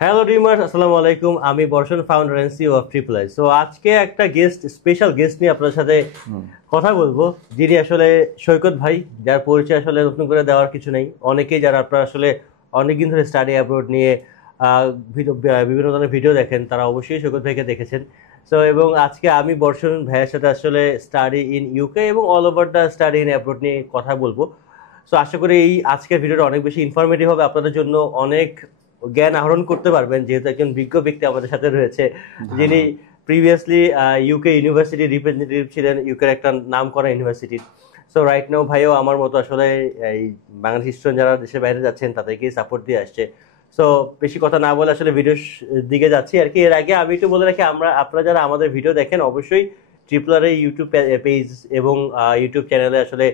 Hello dreamers, আসসালামু আলাইকুম। আমি Barshan, founder and CEO of triple I. So আজকে একটা স্পেশাল গেস্ট নিয়ে আপনার সাথে কথা বলবো, যিনি আসলে সৈকত ভাই, যার পরিচয় আসলে নতুন করে দেওয়ার কিছু নেই। অনেকেই যারা আপনারা আসলে অনেকদিন ধরে স্টাডি অ্যাব্রোড নিয়ে বিভিন্ন ধরনের ভিডিও দেখেন, তারা অবশ্যই সৈকত ভাইকে দেখেছেন। সো এবং আজকে আমি বর্ষণ ভাইয়ের সাথে আসলে স্টাডি ইন ইউকে এবং all over the study in abroad নিয়ে কথা বলবো। সো আশা করি এই আজকের ভিডিওটা অনেক বেশি ইনফরমেটিভ হবে, আপনাদের জন্য অনেক জ্ঞান আহরণ করতে পারবেন, যেহেতু একজন বিজ্ঞ ব্যক্তি আমাদের সাথে রয়েছে, যিনি প্রিভিয়াসলি ইউকে ইউনিভার্সিটি রিপ্রেজেন্টেটিভ ছিলেন, ইউকের একটা নাম করা ইউনিভার্সিটি। সো রাইট নাও ভাইও আমার মতো আসলে এই বাংলাদেশ স্টুডেন্ট যারা দেশের বাইরে যাচ্ছেন তাদেরকেই সাপোর্ট দিয়ে আসছে। সো বেশি কথা না বলে আসলে ভিডিওর দিকে যাচ্ছি আর কি। এর আগে আমি একটু বলে রাখি, আপনারা যারা আমাদের ভিডিও দেখেন অবশ্যই ট্রিপলার এই ইউটিউব পেজ এবং ইউটিউব চ্যানেলে আসলে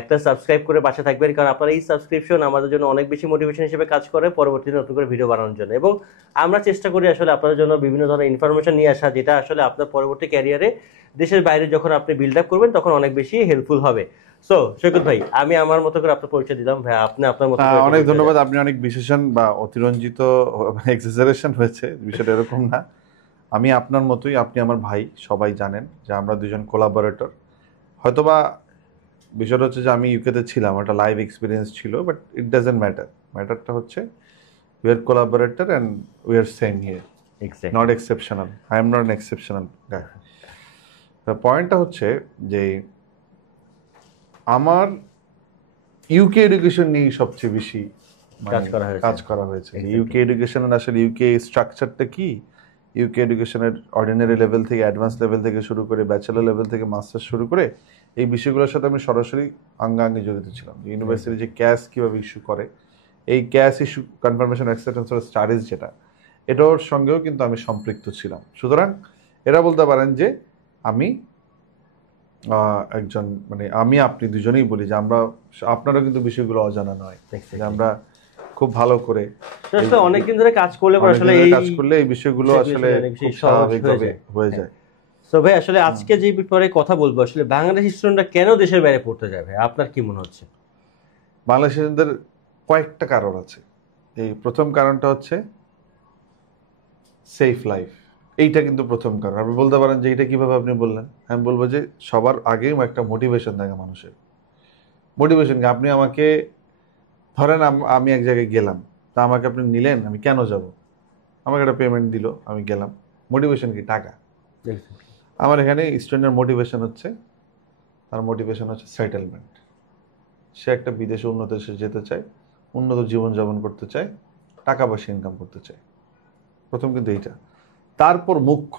একটা সাবস্ক্রাইব করে পাশে থাকবেন, কারণ আপনার এই সাবস্ক্রিপশন আমাদের জন্য অনেক বেশি মোটিভেশন হিসেবে কাজ করে পরবর্তীতে নতুন করে ভিডিও বানানোর জন্য। এবং আমরা চেষ্টা করি আসলে আপনাদের জন্য বিভিন্ন ধরনের ইনফরমেশন নিয়ে আসা, যেটা আসলে আপনার পরবর্তী ক্যারিয়ারে দেশের বাইরে যখন আপনি বিল্ড আপ করবেন তখন অনেক বেশি হেল্পফুল হবে। সো সৈকত ভাই, আমি আমার মতো করে আপনার পরিচয় দিলাম, ভাই আপনি আপনার মতো করে। অনেক ধন্যবাদ। আপনি অনেক বিশেষণ বা অতিরঞ্জিত এক্সাজারেশন হয়েছে, বিষয়টা এরকম না। আমি আপনার মতোই, আপনি আমার ভাই, সবাই জানেন যে আমরা দুজন কোলাবোরেটর। হয়তোবা বিষয়টা হচ্ছে যে আমি ইউকেতে ছিলাম, একটা লাইভ এক্সপিরিয়েন্স ছিল, বাট ইট ডাজেন্ট ম্যাটার। ম্যাটারটা হচ্ছে we are collaborator and we are same here, not exceptional. I am not an exceptional guy. পয়েন্টটা হচ্ছে যে আমার ইউকে এডুকেশন নিয়ে সবচেয়ে বেশি কাজ করা হয়েছে। ইউকে এডুকেশনের আসলে ইউকে স্ট্রাকচারটা কি, ইউকে এডুকেশনের অর্ডিনারি লেভেল থেকে অ্যাডভান্স লেভেল থেকে শুরু করে ব্যাচেলর লেভেল থেকে মাস্টার্স শুরু করে এই বিষয়গুলোর সাথে আমি সরাসরি আঙ্গাঙ্গি জড়িত ছিলাম। ইউনিভার্সিটি যে ক্যাশ কীভাবে ইস্যু করে, এই cash issue confirmation acceptance studies যেটা, এটার সঙ্গেও কিন্তু আমি সম্পৃক্ত ছিলাম। সুতরাং এরা বলতে পারেন যে আমি একজন, মানে আমি আপনি দুজনেই বলি যে আমরা, আপনারও কিন্তু বিষয়গুলো অজানা নয়, যে আমরা খুব ভালো করে অনেকদিন ধরে কাজ করলে এই বিষয়গুলো আসলে খুব স্বাভাবিকভাবে হয়ে যায়। সো ভাই আসলে আজকে যে ব্যাপারে কথা বলবো, আসলে বাংলাদেশি স্টুডেন্টরা কেন দেশের বাইরে পড়তে যায় ভাই, আপনার কি মনে হচ্ছে? বাংলাদেশিদের কয়েকটা কারণ আছে। এই প্রথম কারণটা হচ্ছে সেফ লাইফ। এইটা কিন্তু প্রথম কারণ। আপনি বলতে পারেন যে এটা কিভাবে আপনি বললেন। আমি বলবো যে সবার আগেই একটা মোটিভেশন থাকে মানুষের। মোটিভেশন কি, আপনি আমাকে ধরেন আমি এক জায়গায় গেলাম, তা আমাকে আপনি নিলেন, আমি কেন যাব? আমাকে একটা পেমেন্ট দিল, আমি গেলাম। মোটিভেশন কি? টাকা। আমার এখানে স্টুডেন্টের মোটিভেশন হচ্ছে, তার মোটিভেশন হচ্ছে সেটেলমেন্ট। সে একটা বিদেশে উন্নত দেশে যেতে চায়, উন্নত জীবনযাপন করতে চায়, টাকা পয়সা ইনকাম করতে চায়। প্রথম কিন্তু এইটা। তারপর মুখ্য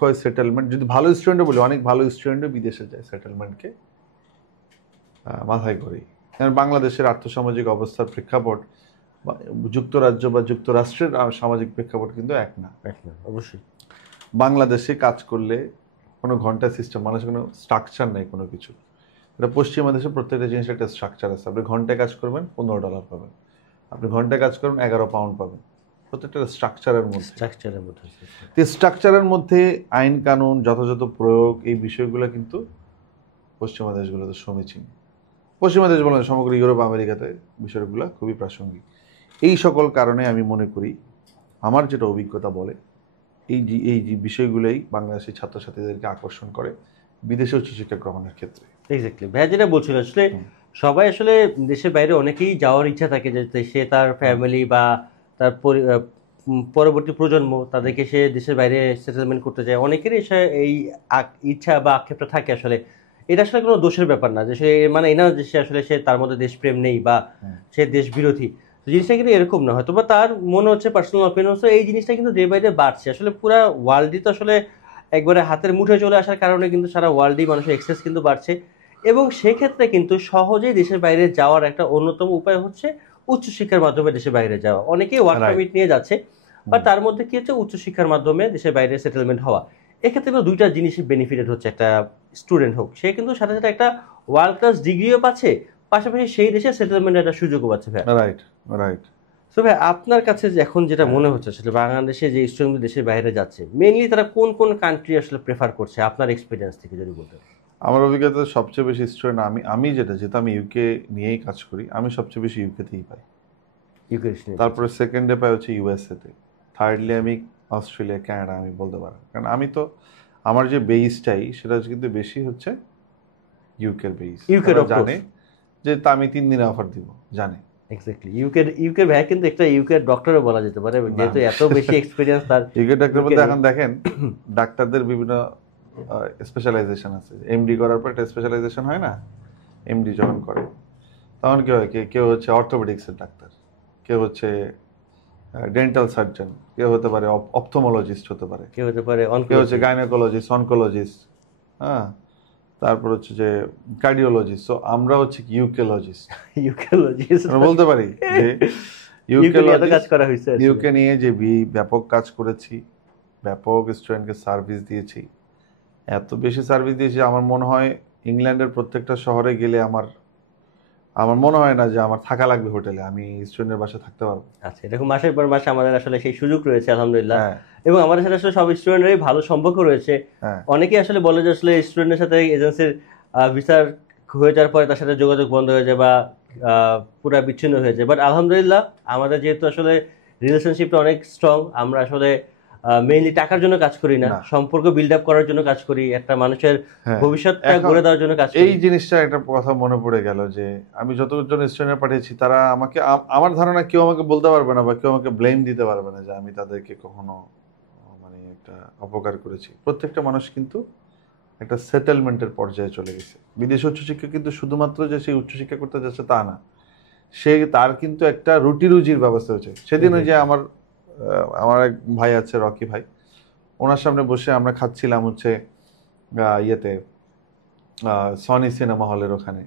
হয় সেটেলমেন্ট। যদি ভালো স্টুডেন্টও বলি, অনেক ভালো স্টুডেন্টও বিদেশে যায় সেটেলমেন্টকে মাথায় করেই। কারণ বাংলাদেশের আর্থসামাজিক অবস্থার প্রেক্ষাপট যুক্তরাজ্য বা যুক্তরাষ্ট্রের সামাজিক প্রেক্ষাপট কিন্তু এক না। অবশ্যই বাংলাদেশে কাজ করলে কোনো ঘন্টা সিস্টেম, মানুষের কোনো স্ট্রাকচার নেই কোনো কিছু। এটা পশ্চিমা দেশে প্রত্যেকটা জিনিসের একটা স্ট্রাকচার আছে। আপনি ঘন্টায় কাজ করবেন $15 পাবেন, আপনি ঘন্টায় কাজ করবেন £11 পাবেন, প্রত্যেকটা স্ট্রাকচারের মধ্যে। স্ট্রাকচারের মধ্যে আইন কানুন যথাযথ প্রয়োগ, এই বিষয়গুলো কিন্তু পশ্চিমা দেশগুলোতে সমীচীন। পশ্চিমা দেশ বলেন, সমগ্র ইউরোপ আমেরিকাতে বিষয়গুলো খুবই প্রাসঙ্গিক। এই সকল কারণে আমি মনে করি, আমার যেটা অভিজ্ঞতা বলে, এই যে বিষয়গুলোই বাংলাদেশের ছাত্রছাত্রীদেরকে আকর্ষণ করে বিদেশে উচ্চশিক্ষা গ্রহণের ক্ষেত্রে। এক্স্যাক্টলি ভাইয়া যেটা বলছিল, আসলে সবাই আসলে দেশের বাইরে অনেকেই যাওয়ার ইচ্ছা থাকে, যে সে তার ফ্যামিলি বা তার পরবর্তী প্রজন্ম তাদেরকে সে দেশের বাইরে সেটেলমেন্ট করতে চায়। অনেকেরই এই ইচ্ছা বা আক্ষেপটা থাকে। আসলে এটা আসলে কোনো দোষের ব্যাপার না, যে সে মানে এই না যে সে আসলে তার মধ্যে দেশপ্রেম নেই বা সে দেশ বিরোধী। জিনিসটা কিন্তু এরকম না, হয়তো বা তার মনে হচ্ছে পার্সোনাল অপিনিয়ন। এই জিনিসটা কিন্তু ডে বাই ডে বাড়ছে। আসলে পুরো ওয়ার্ল্ডই তো আসলে একবারে হাতের মুঠোয় চলে আসার কারণে কিন্তু সারা ওয়ার্ল্ডই মানুষের এক্সেস কিন্তু বাড়ছে। এবং সেক্ষেত্রে কিন্তু সহজেই দেশের বাইরে যাওয়ার একটা অন্যতম উপায় হচ্ছে উচ্চশিক্ষার মাধ্যমে দেশের বাইরে যাওয়া। অনেকেই ওয়ার্ক পারমিট নিয়ে যাচ্ছে, বা তার মধ্যে কি হচ্ছে উচ্চশিক্ষার মাধ্যমে দেশের বাইরে সেটেলমেন্ট হওয়া। এক্ষেত্রে কিন্তু দুইটা জিনিসই বেনিফিটেড হচ্ছে। একটা স্টুডেন্ট হোক, সে কিন্তু সাথে সাথে একটা ওয়ার্ল্ড ক্লাস ডিগ্রিও পাচ্ছে, পাশাপাশি সেই দেশে সেটেলমেন্টের একটা সুযোগও পাচ্ছে। ভাই রাইট। সো ভাই আপনার কাছে এখন যেটা মনে হচ্ছে, আসলে বাংলাদেশে যে স্টুডেন্ট দেশের বাইরে যাচ্ছে, মেইনলি তারা কোন কোন কান্ট্রি আসলে প্রেফার করছে আপনার এক্সপিরিয়েন্স থেকে যদি বলতেন? আমার অভিজ্ঞতা সবচেয়ে বেশি স্টুডেন্ট, আমি যেটা, যেহেতু আমি ইউকে নিয়েই কাজ করি, আমি সবচেয়ে বেশি ইউকেতেই পাই। ইউকে, তারপরে সেকেন্ডে পাই হচ্ছে ইউএসএ তে, থার্ডলি আমি অস্ট্রেলিয়া, কানাডা আমি বলতে পারেন। কারণ আমি তো আমার যে বেসটাই সেটা কিন্তু বেশি হচ্ছে ইউকের বেস। ইউকে তারা জানে যে তা আমি 3 দিনে অফার দিব, জানে। এক্স্যাক্টলি। ইউকের ভাই কিন্তু একটা ইউকের ডক্টরও বলা যেতে পারে, যেহেতু এত বেশি এক্সপিরিয়েন্স তার। ইউকে ডাক্তার বলতে এখন দেখেন ডাক্তারদের বিভিন্ন স্পেশালাইজেশন আছে। এমডি করার পর একটা স্পেশালাইজেশন হয় না, এমডি যখন করে তখন কি হয়, কেউ হচ্ছে অর্থোপেডিক্সের ডাক্তার, কেউ হচ্ছে ডেন্টাল সার্জন, কেউ হতে পারে অপথোমোলজিস্ট হতে পারে, কেউ হতে পারে কেউ হচ্ছে গাইনোকোলজিস্ট, অনকোলজিস্ট, হ্যাঁ, তারপর হচ্ছে যে কার্ডিওলজিস্ট। তো আমরা হচ্ছে ইউকেলজিস্ট। ইউকেলজিস্ট আমরা বলতে পারি যে কাজ করা হয়েছে। ইউকে নিয়ে যে ব্যাপক কাজ করেছি, ব্যাপক স্টুডেন্টকে সার্ভিস দিয়েছি, এত বেশি সার্ভিস দিয়েছি আমার মনে হয় ইংল্যান্ডের প্রত্যেকটা শহরে গেলে আমার মনে হয় না যে আমার থাকা লাগবে হোটেলে, আমি স্টুডেন্টের বাসায় থাকতে পারবো। আচ্ছা, এরকম মাসের পর মাসে আমাদের আসলে সেই সুযোগ রয়েছে আলহামদুলিল্লাহ। এবং আমাদের সাথে আসলে সব স্টুডেন্টেরই ভালো সম্পর্ক রয়েছে। অনেকেই আসলে বলে যে আসলে স্টুডেন্টের সাথে এজেন্সির ভিসার হয়ে যাওয়ার পরে তার সাথে যোগাযোগ বন্ধ হয়ে যায় বা পুরা বিচ্ছিন্ন হয়ে যায়। বাট আলহামদুলিল্লাহ আমাদের যেহেতু আসলে রিলেশনশিপটা অনেক স্ট্রং, আমরা আসলে মেইনলি টাকার জন্য কাজ করি না, সম্পর্ক বিল্ড আপ করার জন্য কাজ করি, একটা মানুষের ভবিষ্যৎটা গড়ে দেওয়ার জন্য কাজ করি। এই জিনিসটা একটা কথা মনে পড়ে গেল যে আমি যতজন স্টুডেন্ট পাঠিয়েছি তারা আমাকে, আমার ধারণা কেউ আমাকে বলতে পারবে না বা কেউ আমাকে ব্লেম দিতে পারবে না যে আমি তাদেরকে কখনো মানে একটা অপকার করেছি। প্রত্যেকটা মানুষ কিন্তু একটা সেটেলমেন্টের পর্যায়ে চলে গেছে। বিদেশে উচ্চশিক্ষা কিন্তু শুধুমাত্র যে সে উচ্চশিক্ষা করতে যাচ্ছে তা না, সে তার কিন্তু একটা রুটি রুজির ব্যবস্থা হয়েছে। সেদিন ওই যে আমার এক ভাই আছে, রকি ভাই, ওনার সামনে বসে আমরা খাচ্ছিলাম হচ্ছে ইয়েতে সনি সিনেমা হলের ওখানে।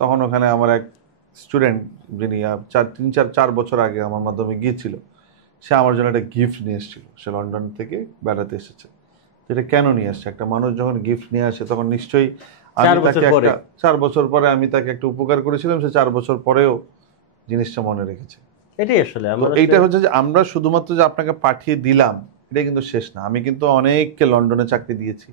তখন ওখানে আমার এক স্টুডেন্ট যিনি 4 বছর আগে আমার মাধ্যমে গিয়েছিল, সে আমার জন্য একটা গিফট নিয়ে এসেছিল। সে লন্ডন থেকে বেড়াতে এসেছে। যেটা কেন নিয়ে আসছে, একটা মানুষ যখন গিফট নিয়ে আসে তখন নিশ্চয়ই আমি তাকে 4 বছর পরে আমি তাকে একটা উপকার করেছিলাম, সে 4 বছর পরেও জিনিসটা মনে রেখেছে। এটাই আসলে এইটা হচ্ছে যে আমরা শুধুমাত্র যে আপনাকে পাঠিয়ে দিলাম এটা কিন্তু শেষ না। আমি কিন্তু অনেককে লন্ডনে চাকরি দিয়েছি,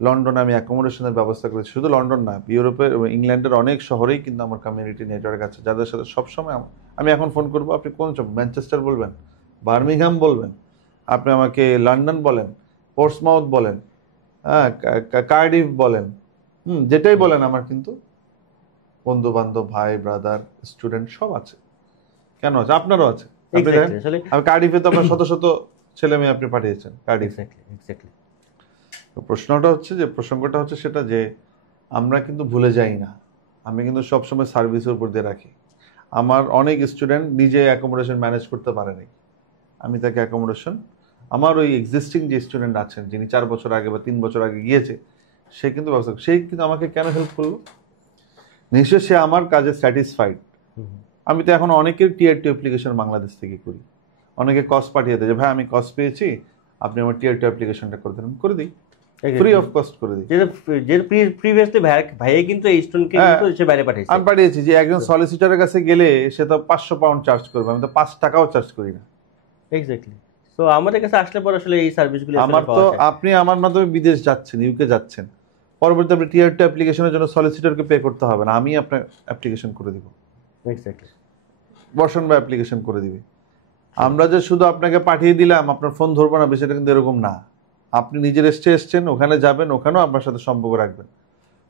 লন্ডনে আমি অ্যাকোমোডেশনের ব্যবস্থা করেছি। শুধু লন্ডন না, ইউরোপের ইংল্যান্ডের অনেক শহরেই কিন্তু আমার কমিউনিটি নেটওয়ার্ক আছে, যাদের সাথে সবসময় আমি এখন ফোন করবো, আপনি কোন ম্যানচেস্টার বলবেন, বার্মিংহাম বলবেন, আপনি আমাকে লন্ডন বলেন, পোর্টসমাউথ বলেন, হ্যাঁ, কার্ডিফ বলেন, যেটাই বলেন, আমার কিন্তু বন্ধু বান্ধব, ভাই ব্রাদার, স্টুডেন্ট সব আছে। কেন আছে? আপনারও আছে। আমি কার্ডিফে তো আপনার শত শত ছেলে মেয়ে আপনি পাঠিয়েছেন কার্ডিফ। প্রশ্নটা হচ্ছে যে প্রসঙ্গটা হচ্ছে সেটা যে আমরা কিন্তু ভুলে যাই না, আমি কিন্তু সবসময় সার্ভিসের উপর দিয়ে রাখি। আমার অনেক স্টুডেন্ট নিজে অ্যাকোমোডেশন ম্যানেজ করতে পারেনি, আমি তাকে অ্যাকোমোডেশন, আমার ওই এক্সিস্টিং যে স্টুডেন্ট আছেন যিনি 4 বছর আগে বা 3 বছর আগে গিয়েছে, সে কিন্তু ব্যবস্থা, সে কিন্তু আমাকে কেন হেল্প করলো, নিশ্চয় সে আমার কাজে স্যাটিসফাইড। আমি তো এখন অনেকের টিয়ার 2 অ্যাপ্লিকেশন বাংলাদেশ থেকে করি, অনেকে কস্ট পাঠিয়ে দেয় যে ভাই আমি কস্ট পেয়েছি, আপনি আমার টিয়ার 2 অ্যাপ্লিকেশনটা করে দেন, করে দিই, ফ্রি অফ কস্ট করে দিই। যে প্রিভিয়াসলি ভাই কিন্তু এই স্টুডেন্টকে কিন্তু সে বাইরে পাঠিয়েছে। আমি পাঠিয়েছি যে একজন সলিসিটরের কাছে গেলে সে তো 500 পাউন্ড চার্জ করবে, আমি তো 5 টাকাও চার্জ করি না। এক্স্যাক্টলি। সো আমাদের কাছে আসলে পর আসলে এই সার্ভিসগুলো আমার তো, আপনি আমার মাধ্যমে বিদেশ যাচ্ছেন, ইউকে যাচ্ছেন, পরবর্তী আপনি টিয়ার 2 অ্যাপ্লিকেশনের জন্য সলিসিটরকে পে করতে হবে না, আমি আপনার অ্যাপ্লিকেশন করে দিব। এক্স্যাক্টলি। বর্ষণ বা অ্যাপ্লিকেশন করে দিবে। আমরা যে শুধু আপনাকে পাঠিয়ে দিলাম আপনার ফোন ধরবো না বিষয়টা কিন্তু এরকম না। আপনি নিজের এসছেন, ওখানে যাবেন, ওখানেও আপনার সাথে সম্পর্ক রাখবেন।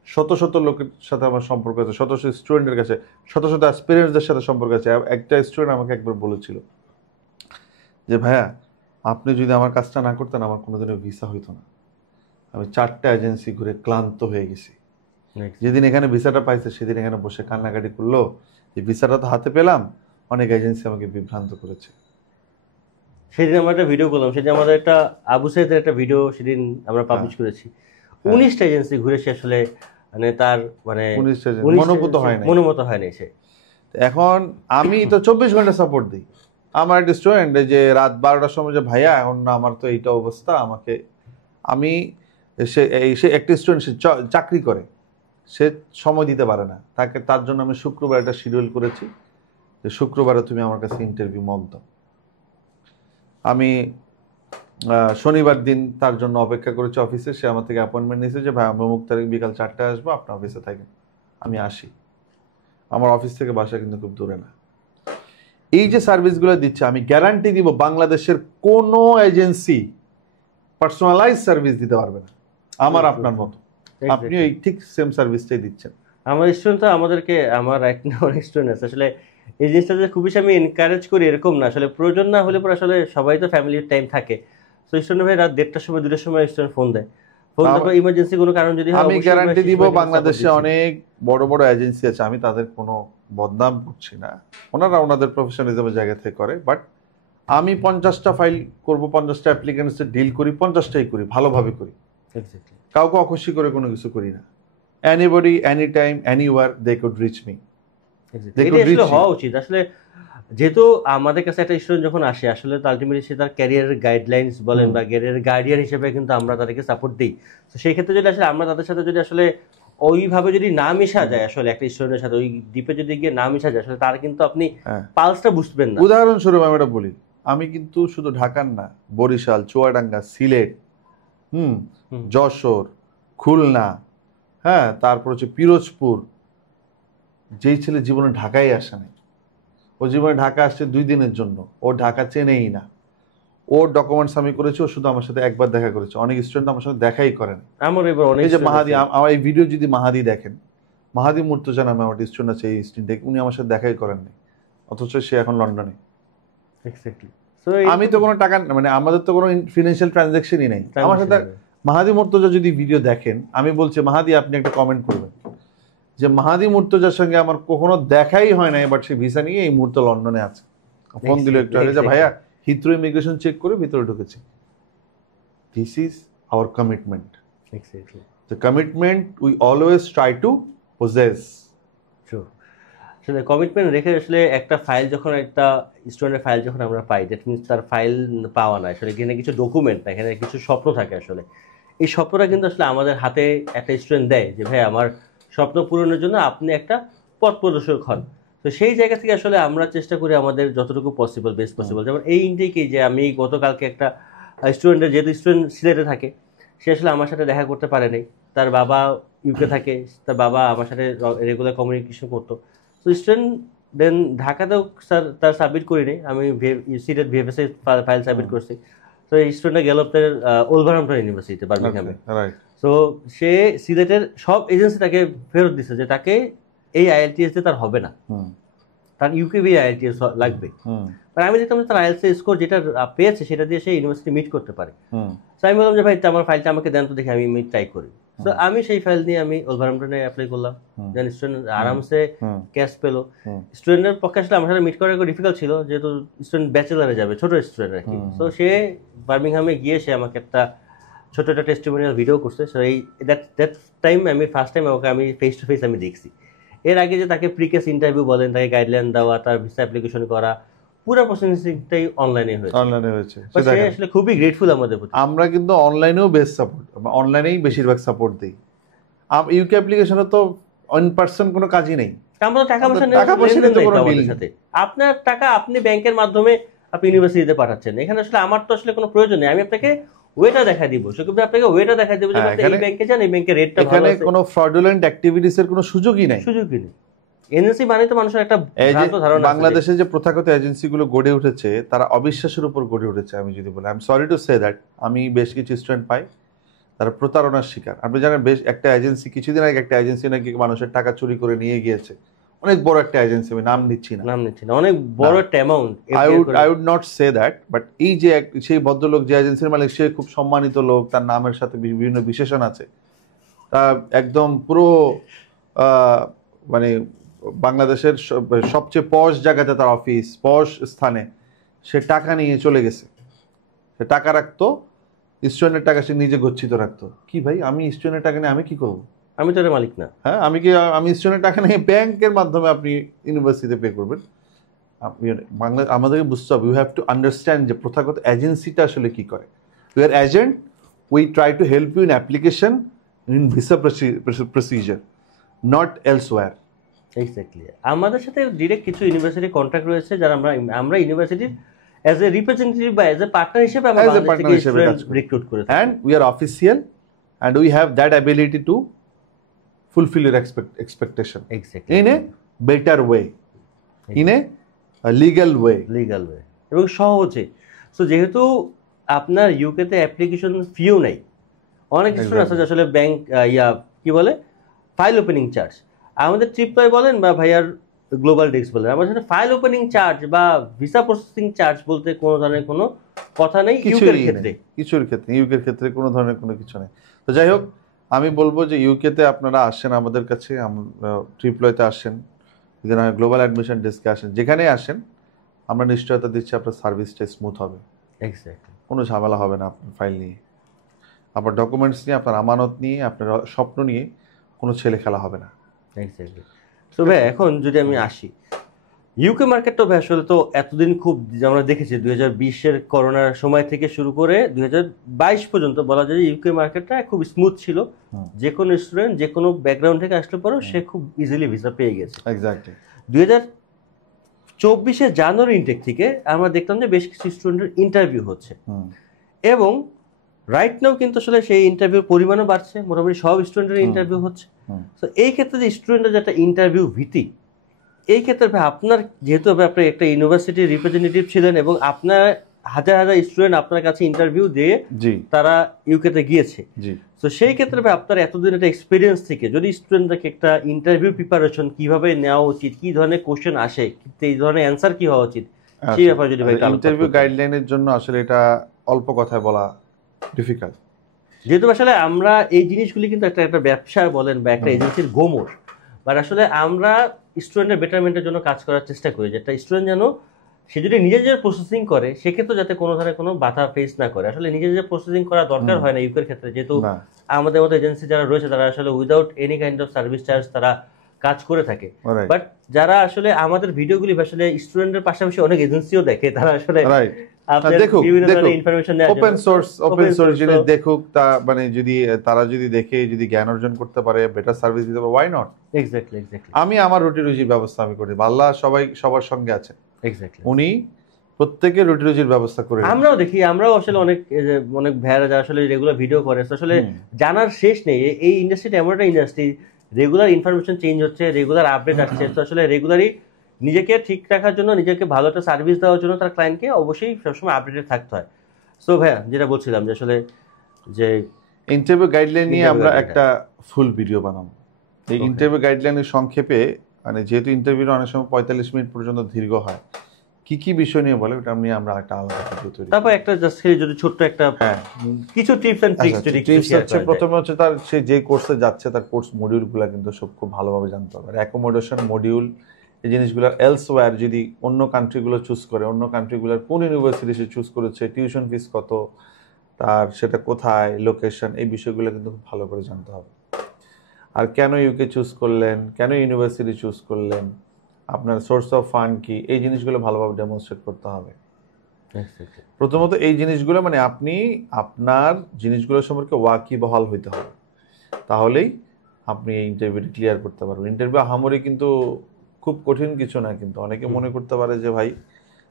শত শত লোকের সাথে আমার সম্পর্ক আছে, শত শত স্টুডেন্টের কাছে, শত শত অ্যাসপিরেন্টসদের সাথে সম্পর্ক আছে। একটা স্টুডেন্ট আমাকে একবার বলেছিল যে ভাইয়া আপনি যদি আমার কাজটা না করতেন আমার কোনোদিনও ভিসা হইতো না। আমি 4টা এজেন্সি ঘুরে ক্লান্ত হয়ে গেছি। যেদিন এখানে ভিসাটা পাইছে সেদিন এখানে বসে কান্নাকাটি করলো যে ভিসাটা তো হাতে পেলাম, অনেক এজেন্সি আমাকে বিভ্রান্ত করেছে। সেদিন আমরা একটা ভিডিও করলাম, সেদিন আমাদের একটা আবু সাইদের একটা ভিডিও সেদিন আমরা পাবলিশ করেছি। 19টা এজেন্সি ঘুরে সে আসলে মানে তার মানে মনোমত হয় না সে। এখন আমি তো 24 ঘন্টা সাপোর্ট দিই। আমার একটা স্টুডেন্ট যে রাত 12টার সময় যে ভাইয়া এখন না আমার তো এইটা অবস্থা, আমাকে সে একটা স্টুডেন্ট, সে চাকরি করে, সে সময় দিতে পারে না, তার জন্য আমি শুক্রবার একটা শিডিউল করেছি যে শুক্রবারে তুমি আমার কাছে ইন্টারভিউ মক দাও। আমি শনিবার দিন তার জন্য অপেক্ষা করেছি অফিসে, সে আমার থেকে অ্যাপয়েন্টমেন্ট নিয়েছে যে ভাই আমি অমুক তারিখ বিকাল 4টায় আসবো, আপনার অফিসে থাকেন। আমি আসি, আমার অফিস থেকে বাসা কিন্তু খুব দূরে না। এই যে সার্ভিসগুলো দিচ্ছে, আমি গ্যারান্টি দিব বাংলাদেশের কোনো এজেন্সি পার্সোনালাইজ সার্ভিস দিতে পারবে না আমার আপনার মতো। আপনিও এই ঠিক সেম সার্ভিসটাই দিচ্ছেন। আমার স্টুডেন্ট তো আমাদেরকে, আমার এক অনেক স্টুডেন্ট আছে আসলে এই জিনিসটা যে খুবই আমি এনকারেজ করি এরকম না, আসলে প্রয়োজন না হলে পরে আসলে সবাই তো ফ্যামিলির টাইম থাকে। তো স্টুডেন্ট ভাই রাত 1:30টার সময় 2টার সময় স্টুডেন্ট ফোন দেয়, ফোন দেওয়ার ইমার্জেন্সি কোনো কারণ যদি হয় আমি অবশ্যই গ্যারান্টি আমরা দিব সেই সময় বাংলাদেশে support দিচ্ছি। অনেক বড় বড় এজেন্সি আছে, আমি তাদের কোনো বদনাম করছি না, ওনারা ওনাদের প্রফেশনালিজমের জায়গা থেকে করে, বাট আমি 50টা ফাইল করব, 50টা অ্যাপ্লিকেন্টসের ডিল করি, 50টাই করি, ভালোভাবে করি, Exactly. কাউকে অখুশি করে কোনো কিছু করি না। Anybody any time anywhere they could reach me. Exactly. এটাই আসলে হওয়া উচিত আসলে, যেহেতু আমাদের কাছে একটা স্টুডেন্ট যখন আসে আসলে তো আলটিমেটলি সে তার ক্যারিয়ারের গাইডলাইন্স বলেন বা ক্যারিয়ারের গার্ডিয়ান হিসেবে কিন্তু আমরা তাদেরকে সাপোর্ট দিই। তো সেই ক্ষেত্রে যদি আসলে আমরা তাদের সাথে যদি আসলে ওইভাবে যদি না মিশা যায়, আসলে একটা স্টুডেন্টের সাথে ওই ডিপে যদি গিয়ে না মিশা যায়, আসলে তার কিন্তু আপনি পালসটা বুঝবেন না। উদাহরণস্বরূপ আমি এটা বলি, আমি কিন্তু শুধু ঢাকার না, বরিশাল, চুয়াডাঙ্গা, সিলেট, যশোর, খুলনা, হ্যাঁ, তারপর হচ্ছে পিরোজপুর, যেই ছেলে জীবনে ঢাকায় আসে নাই, ও জীবনে ঢাকা আসছে 2 দিনের জন্য, ও ঢাকা চেনেই না, ওর ডকুমেন্টস আমি করেছি, ও শুধু আমার সাথে একবার দেখা করেছে, অনেক স্টুডেন্ট আমার সাথে দেখাই করেন। আমার এবার অনেক এই যে মাহাদি, আমার এই ভিডিও যদি মাহাদি দেখেন, মাহাদি মুর্তজা নামে আমার স্টুডেন্ট আছে, এই স্টুডেন্ট, উনি আমার সাথে দেখাই করেননি, অথচ সে এখন লন্ডনে। এক্স্যাক্টলি। আমি তো কোনো টাকা, মানে আমাদের তো কোনো ফিনান্সিয়াল ট্রানজাকশনই নেই আমার সাথে। মাহাদি মুর্তজা যদি ভিডিও দেখেন, আমি বলছি মাহাদি আপনি একটা কমেন্ট করবেন যে মাহাদি মুর্তজার সঙ্গে আমার কখনো দেখাই হয় না, বাট সে ভিসা নিয়ে এই মুহূর্তে লন্ডনে আছে। ফোন দিল একটু আগে যে ভাইয়া হিথ্রো ইমিগ্রেশন চেক করে ভিতরে ঢুকেছি। This is our commitment. Exactly. The commitment we always try to possess. True. আসলে কমিটমেন্ট রেখে আসলে একটা ফাইল যখন, একটা স্টুডেন্টের ফাইল যখন আমরা পাই, দ্যাট মিনস তার ফাইল পাওয়া না, আসলে এখানে কিছু ডকুমেন্ট না, এখানে কিছু স্বপ্ন থাকে। আসলে এই স্বপ্নটা কিন্তু আসলে আমাদের হাতে একটা স্টুডেন্ট দেয় যে ভাই আমার স্বপ্ন পূরণের জন্য আপনি একটা পথ প্রদর্শক হন। তো সেই জায়গা থেকে আসলে আমরা চেষ্টা করি আমাদের যতটুকু পসিবল, বেস্ট পসিবল। যেমন এই ইনটেকেই যে আমি গতকালকে একটা স্টুডেন্টের, যেহেতু স্টুডেন্ট সিলেটে থাকে, সে আসলে আমার সাথে দেখা করতে পারে নাই, তার বাবা ইউকে থাকে, তার বাবা আমার সাথে রেগুলার কমিউনিকেশন করতো। তো স্টুডেন্ট দেন ঢাকাতেও স্যার তার সাবমিট করিনি, আমি সিলেট ভিএফএস ফাইল সাবমিট করছি। তো এই স্টুডেন্টটা গেল আপনার ওলভারহ্যাম্পটন ইউনিভার্সিটিতে, বার্মিংহামে। তো সে সিলেটের সব এজেন্সি তাকে ফেরত দিচ্ছে যে তাকে এই আইএলটিএস দিয়ে তার হবে না, তার ইউকেবি আইএলটিএস লাগবে। আমি দেখতাম যে তার আইএলটিএস স্কোর যেটা পেয়েছে সেটা দিয়ে সে ইউনিভার্সিটি মিট করতে পারে। তো আমি বললাম যে ভাই আমার ফাইলটা আমাকে দেন তো, দেখি আমি ট্রাই করি। তো আমি সেই ফাইল নিয়ে আমি ওলভারহ্যাম্পটনে অ্যাপ্লাই করলাম। দেন স্টুডেন্ট আরামসে ক্যাশ পেলো। স্টুডেন্টের পক্ষে আসলে আমার সাথে মিট করা একটু ডিফিকাল্ট ছিল, যেহেতু স্টুডেন্ট ব্যাচেলারে যাবে, ছোট স্টুডেন্ট আর কি। তো সে বার্মিংহামে গিয়ে সে আমাকে একটা ছোট একটা টেস্টিমোনিয়াল ভিডিও করছে। সো এই দ্যাট টাইম আমি ফার্স্ট টাইম ওকে আমি ফেস টু ফেস আমি দেখছি। এর আগে যে তাকে প্রিকেস ইন্টারভিউ বলেন, তাকে গাইডলাইন দেওয়া, তার ভিসা অ্যাপ্লিকেশন করা, পুরো প্রসেসিংটাই অনলাইনে হয়েছে। সে আসলে খুবই গ্রেটফুল আমাদের প্রতি। আমরা কিন্তু অনলাইনেও বেস্ট সাপোর্ট, অনলাইনেই বেশিরভাগ সাপোর্ট দিই। ইউকে অ্যাপ্লিকেশনে তো ইন পার্সন কোনো কাজই নেই, আমরা টাকা পয়সা নেই সাথে। আপনার টাকা আপনি ব্যাংকের মাধ্যমে আপনি ইউনিভার্সিটিতে পাঠাচ্ছেন, এখানে আসলে আমার তো আসলে কোনো প্রয়োজন নেই। আমি আপনাকে ওয়েটা দেখা দিব, সেক্ষেত্রে আপনাকে ওয়েটা দেখা দিব যে আপনি এই ব্যাংকে যান, এই ব্যাংকের রেটটা ভালো আছে। এখানে কোনো ফ্রডুলেন্ট অ্যাক্টিভিটিস এর কোনো সুযোগই নাই। এজেন্সি মানে তো মানুষের একটা ভ্রান্ত ধারণা। বাংলাদেশে যে প্রথাগত এজেন্সিগুলো গড়ে উঠেছে তারা অবিশ্বাসের উপর গড়ে উঠেছে। আমি যদি বলি, I am sorry to say that, আমি বেশ কিছু স্টুডেন্ট পাই তারা প্রতারণার শিকার। আপনি জানেন বেশ একটা এজেন্সি, কিছুদিন আগে একটা এজেন্সি নাকি মানুষের টাকা চুরি করে নিয়ে গিয়েছে, অনেক বড় একটা এজেন্সি, আমি নাম নিচ্ছি না, অনেক বড় একটা amount. I would not say that, but এই যে সেই ভদ্রলোক যে এজেন্সির মালিক, সে খুব সম্মানিত লোক, তার নামের সাথে বিভিন্ন বিশেষণ আছে, তা একদম পুরো মানে বাংলাদেশের সবচেয়ে পশ জায়গাতে তার অফিস, পশ স্থানে সে টাকা নিয়ে চলে গেছে। সে টাকা রাখতো, স্টুডেন্টের টাকা সে নিজে গচ্ছিত রাখতো। কি ভাই, আমি স্টুডেন্টের টাকা নিয়ে আমি কি করবো? আমি তো মালিক না। হ্যাঁ, আমি স্টুডেন্টের টাকা নিয়ে ব্যাংকের মাধ্যমে আপনি ইউনিভার্সিটিতে পে করবেন। আমাদেরকে বুঝতে হবে, ইউ হ্যাভ টু আন্ডারস্ট্যান্ড যে প্রথাগত এজেন্সিটা আসলে কি করে। We are agent, we try to help you in application, in visa procedure, not elsewhere. Exactly. আমাদের সাথে ডিরেক্ট কিছু ইউনিভার্সিটি কন্ট্রাক্ট রয়েছে, যারা আমরা ইউনিভার্সিটির অ্যাজ এ রিপ্রেজেন্টেটিভ বা অ্যাজ এ পার্টনার হিসেবে আমরা রিক্রুট করে থাকি। And we are official and we have that ability to fulfill your expectation in a better way, in a legal way. Legal way এবং সহজে। সো যেহেতু আপনার ইউকেতে অ্যাপ্লিকেশন ফিও নেই, অনেক স্টুডেন্ট আছে যে আসলে ব্যাংক কি বলে ফাইল ওপেনিং চার্জ, আমাদের ট্রিপলয় বলেন বা ভাইয়ার গ্লোবাল ডেস্ক বলেন, আমাদের সাথে ফাইল ওপেনিং চার্জ বা ভিসা প্রসেসিং চার্জ বলতে কোনো ধরনের কোনো কথা নেই ইউকের ক্ষেত্রে। ইউকের ক্ষেত্রে কোনো ধরনের কোনো কিছু নেই। তো যাই হোক, আমি বলবো যে ইউকেতে আপনারা আসেন আমাদের কাছে, ট্রিপলয়তে আসেন, যদি না গ্লোবাল অ্যাডমিশন ডেস্কে আসেন, যেখানে আসেন আমরা নিশ্চয়তা দিচ্ছি আপনার সার্ভিসটা স্মুথ হবে, এক্স্যাক্টলি কোনো ঝামেলা হবে না আপনার ফাইল নিয়ে, আপনার ডকুমেন্টস নিয়ে, আপনার আমানত নিয়ে, আপনার স্বপ্ন নিয়ে কোনো ছেলে খেলা হবে না। এক্স্যাক্টলি। তো ভাই এখন যদি আমি আসি ইউকে মার্কেটটা ভাই আসলে তো এতদিন খুব আমরা দেখেছি 2020-এর করোনার সময় থেকে শুরু করে 2022 পর্যন্ত বলা যায় যে ইউকে মার্কেটটা খুব স্মুথ ছিল, যে কোনো স্টুডেন্ট যে কোনো ব্যাকগ্রাউন্ড থেকে আসলে পরেও সে খুব ইজিলি ভিসা পেয়ে গেছে। এক্স্যাক্টলি। 2024-এর জানুয়ারি ইনটেক থেকে আমরা দেখলাম যে বেশ কিছু স্টুডেন্টের ইন্টারভিউ হচ্ছে এবং রাইট নাও কিন্তু আসলে সেই ইন্টারভিউর পরিমাণও বাড়ছে, মোটামুটি সব স্টুডেন্টের ইন্টারভিউ হচ্ছে। তো এই ক্ষেত্রে যে স্টুডেন্টের যে একটা ইন্টারভিউ ভীতি, এই ক্ষেত্রে ভাই আপনার যেহেতু আপনি একটা ইউনিভার্সিটির রিপ্রেজেন্টেটিভ ছিলেন এবং আপনার হাজার হাজার স্টুডেন্ট আপনার কাছে ইন্টারভিউ দিয়ে তারা ইউকেতে গিয়েছে, তো সেই ক্ষেত্রে ভাই আপনার এতদিন একটা এক্সপিরিয়েন্স থেকে যদি স্টুডেন্টদেরকে একটা ইন্টারভিউ প্রিপারেশন কিভাবে নেওয়া উচিত, কি ধরনের কোশ্চেন আসে, এই ধরনের অ্যান্সার কি হওয়া উচিত, সেই ব্যাপারে যদি ভাই ইন্টারভিউ গাইডলাইনের জন্য আসলে এটা অল্প কথায় বলা ডিফিকাল্ট, যেহেতু আসলে আমরা এই জিনিসগুলি কিন্তু একটা ব্যবসা বলেন বা একটা এজেন্সির গোমর, বাট আসলে আমরা স্টুডেন্টের বেটারমেন্টের জন্য কাজ করার চেষ্টা করি, যেটা স্টুডেন্ট যেন সে যদি নিজের প্রসেসিং করে সেক্ষেত্রে যাতে কোনো ধরনের কোনো বাধা ফেস না করে। আসলে নিজের প্রসেসিং করা দরকার হয় না ইউকের ক্ষেত্রে, যেহেতু আমাদের মতো এজেন্সি যারা রয়েছে তারা আসলে without any kind of service charge তারা কাজ করে থাকে। বাট যারা আসলে আমাদের ভিডিওগুলি আসলে স্টুডেন্টের পাশাপাশি অনেক এজেন্সিও দেখে, তারা আসলে ওপেন সোর্স যদি দেখুক, তা মানে যদি তারা যদি দেখে যদি জ্ঞান অর্জন করতে পারে, বেটার সার্ভিস দিতে পারে, ওয়াই নট। এক্স্যাক্টলি। আমি আমার রুটি রুজির ব্যবস্থা আমি করি, আল্লাহ সবার সঙ্গে আছে, উনি প্রত্যেকের রুটি রুজির ব্যবস্থা করে। আমরাও দেখি, আমরাও আসলে অনেক ভাইয়ারা যারা আসলে রেগুলার ভিডিও করে, আসলে জানার শেষ নেই এই ইন্ডাস্ট্রিটা এমন একটা ইন্ডাস্ট্রি, রেগুলার ইনফরমেশন চেঞ্জ হচ্ছে, রেগুলার আপডেট আসছে, তো আসলে রেগুলারই নিজেকে ঠিক রাখার জন্য, নিজেকে ভালো একটা সার্ভিস দেওয়ার জন্য তার ক্লায়েন্টকে অবশ্যই সবসময় আপডেটেড থাকতে হয়। সো ভাইয়া যেটা বলছিলাম যে আসলে যে ইন্টারভিউ গাইডলাইন নিয়ে আমরা একটা ফুল ভিডিও বানাবো। এই ইন্টারভিউ গাইডলাইনের সংক্ষেপে, মানে যেহেতু ইন্টারভিউটা অনেক সময় 45 মিনিট পর্যন্ত দীর্ঘ হয়, কি কি বিষয় নিয়ে বলে ওটা নিয়ে আমরা একটা আলাদা ভিডিও তৈরি। তারপর একটা জাস্ট যদি ছোট্ট একটা কিছু টিপস এন্ড ট্রিক্স যদি শেয়ার করা যায়। প্রথমে হচ্ছে তার সে যে কোর্সে যাচ্ছে তার কোর্স মডিউলগুলো কিন্তু সব খুব ভালোভাবে জানতে হবে, অ্যাকোমোডেশন মডিউল, এই জিনিসগুলো এলসওয়্যার যদি অন্য কান্ট্রিগুলো চুজ করে, অন্য কান্ট্রিগুলোর কোন ইউনিভার্সিটি সে চুজ করেছে, টিউশন ফিস কত, তার সেটা কোথায়, লোকেশন, এই বিষয়গুলো কিন্তু খুব ভালো করে জানতে হবে। আর কেন ইউকে চুজ করলেন, কেন ইউনিভার্সিটি চুজ করলেন, আপনার সোর্স অফ ফান্ড কি, এই জিনিসগুলো ভালোভাবে ডেমনস্ট্রেট করতে হবে। প্রথমত এই জিনিসগুলো মানে আপনি আপনার জিনিসগুলো সম্পর্কে ওয়াকিবহাল হইতে হবে, তাহলেই আপনি এই ইন্টারভিউটি ক্লিয়ার করতে পারবেন। ইন্টারভিউ আহামরি কিন্তু খুব কঠিন কিছু না, কিন্তু অনেকে মনে করতে পারে যে ভাই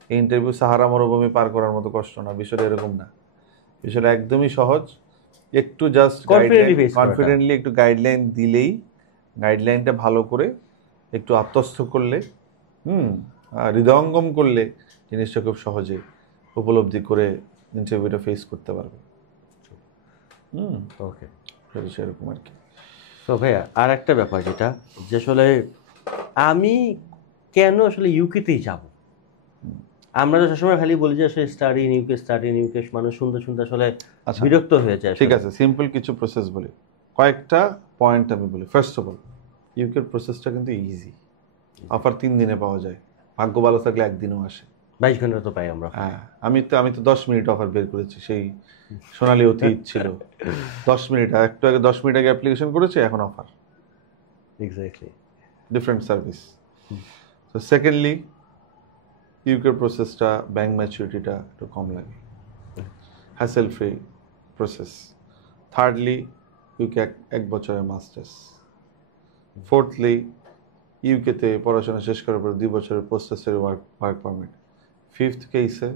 এই ইন্টারভিউ সাহারা মরুভূমি পার করার মতো কষ্ট না, বিষয়টা এরকম না, বিষয়টা একদমই সহজ। একটু জাস্ট কনফিডেন্টলি একটু গাইডলাইন দিলেই, গাইডলাইনটা ভালো করে একটু আত্মস্থ করলে, হৃদয়ঙ্গম করলে জিনিসটা খুব সহজে উপলব্ধি করে ইন্টারভিউটা ফেস করতে পারবে। ওকে, সেরকম আর কি। তো ভাইয়া আর একটা ব্যাপার যেটা যে আসলে আমি কেন আসলে ইউকেতেই যাব, আমরা তো সবসময় খালি বলি যে আসলে স্টাডি ইন ইউকে, মানুষ শুনতে শুনতে আসলে বিরক্ত হয়ে যায়। ঠিক আছে, সিম্পল কিছু প্রসেস বলি, কয়েকটা পয়েন্ট আমি বলি। ফার্স্ট অফ অল, ইউকের প্রসেসটা কিন্তু ইজি, অফার 3 দিনে পাওয়া যায়, ভাগ্য ভালো থাকলে 1 দিনও আসে, 22 ঘন্টা তো পাই আমরা। হ্যাঁ, আমি তো 10 মিনিট অফার বের করেছি, সেই সোনালী অতীত ছিল 10 মিনিট, একটু আগে 10 মিনিট আগে অ্যাপ্লিকেশন করেছে, এখন অফার। Exactly, different service. তো সেকেন্ডলি, ইউকের প্রসেসটা ব্যাংক ম্যাচুরিটিটা একটু কম লাগে, hassle free process. Thirdly, UK 1 বছরের মাস্টার্স। ফোর্থলি, ইউকেতে পড়াশোনা শেষ করার পর 2 বছরের post study work permit. Fifth কেসে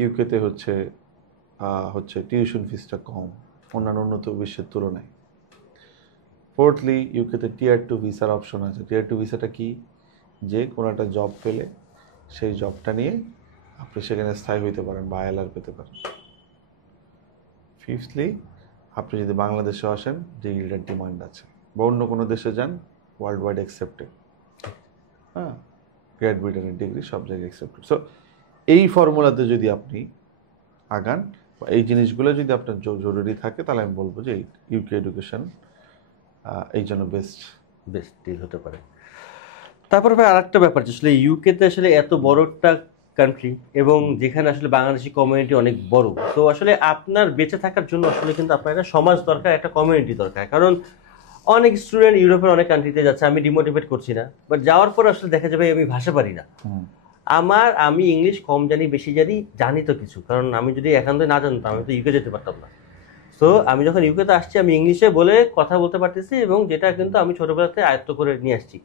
ইউকেতে হচ্ছে টিউশন ফিসটা কম অন্যান্য উন্নত বিশ্বের তুলনায়। ফোর্থলি, ইউকেতে টিয়ার 2 ভিসার অপশন আছে। টিয়ার 2 ভিসাটা কি, যে কোনো একটা জব পেলে সেই জবটা নিয়ে আপনি সেখানে স্থায়ী হইতে পারেন বা আইএলআর পেতে পারেন। ফিফথলি, আপনি যদি বাংলাদেশে আসেন, ডিগ্রিটার ডিমান্ড আছে, বা অন্য কোনো দেশে যান, ওয়ার্ল্ড ওয়াইড অ্যাকসেপ্টেড। হ্যাঁ, গ্রেট ব্রিটেনের ডিগ্রি সব জায়গায় অ্যাকসেপ্টেড। সো এই ফর্মুলাতে যদি আপনি আগান, বা এই জিনিসগুলো যদি আপনার জরুরি থাকে, তাহলে আমি বলবো যে ইউকে এডুকেশন এই জন্য বেস্ট ডিল হতে পারে। তারপর ভাই আরেকটা ব্যাপার, যে আসলে ইউকেতে আসলে এত বড় একটা কান্ট্রি, এবং যেখানে আসলে বাংলাদেশি কমিউনিটি অনেক বড়, তো আসলে আপনার বেঁচে থাকার জন্য আসলে কিন্তু আপনার একটা সমাজ দরকার, একটা কমিউনিটি দরকার। কারণ অনেক স্টুডেন্ট ইউরোপের অনেক কান্ট্রিতে যাচ্ছে, আমি ডিমোটিভেট করছি না, বাট যাওয়ার পর আসলে দেখা যাবে আমি ভাষা পারি না। আমি ইংলিশ কম জানি বেশি জানি, জানি তো কিছু, কারণ আমি যদি একান্তই না জানতাম আমি তো ইউকে যেতে পারতাম না। সো আমি যখন ইউকেতে আসছি, আমি ইংলিশে বলে কথা বলতে পারতেছি, এবং যেটা কিন্তু আমি ছোটবেলাতে আয়ত্ত করে নিয়ে আসছি।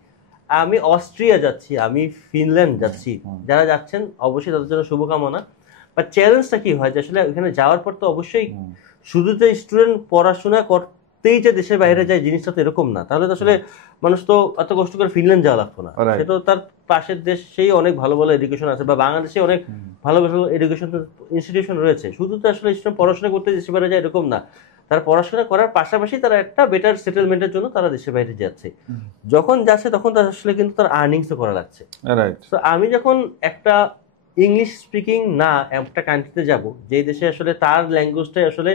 আমি অস্ট্রিয়া যাচ্ছি, আমি ফিনল্যান্ড যাচ্ছি, যারা যাচ্ছেন অবশ্যই তাদের জন্য শুভকামনা। বাট চ্যালেঞ্জটা কি হয়, যে আসলে ওখানে যাওয়ার পর তো অবশ্যই শুধু যে স্টুডেন্ট পড়াশোনা করতেই যে দেশের বাইরে যায়, জিনিসটা তো এরকম না। তাহলে তো আসলে মানুষ তো এত কষ্ট করে ফিনল্যান্ড যাওয়া লাগতো না, Right. সে তো তার পাশের দেশেই অনেক ভালো ভালো এডুকেশন আছে, বা বাংলাদেশে অনেক ভালো ভালো এডুকেশন ইনস্টিটিউশন রয়েছে। শুধু তো আসলে স্টুডেন্ট পড়াশোনা করতে দেশের বাইরে যায় এরকম না, তারা পড়াশোনা করার পাশাপাশি তারা একটা বেটার সেটেলমেন্টের জন্য তারা দেশের বাইরে যাচ্ছে। যখন যাচ্ছে তখন তার আসলে কিন্তু তার আর্নিংসও করা লাগছে। রাইট। তো আমি যখন একটা ইংলিশ স্পিকিং না একটা কান্ট্রিতে যাব, যে দেশে আসলে তার ল্যাঙ্গুয়েজটাই আসলে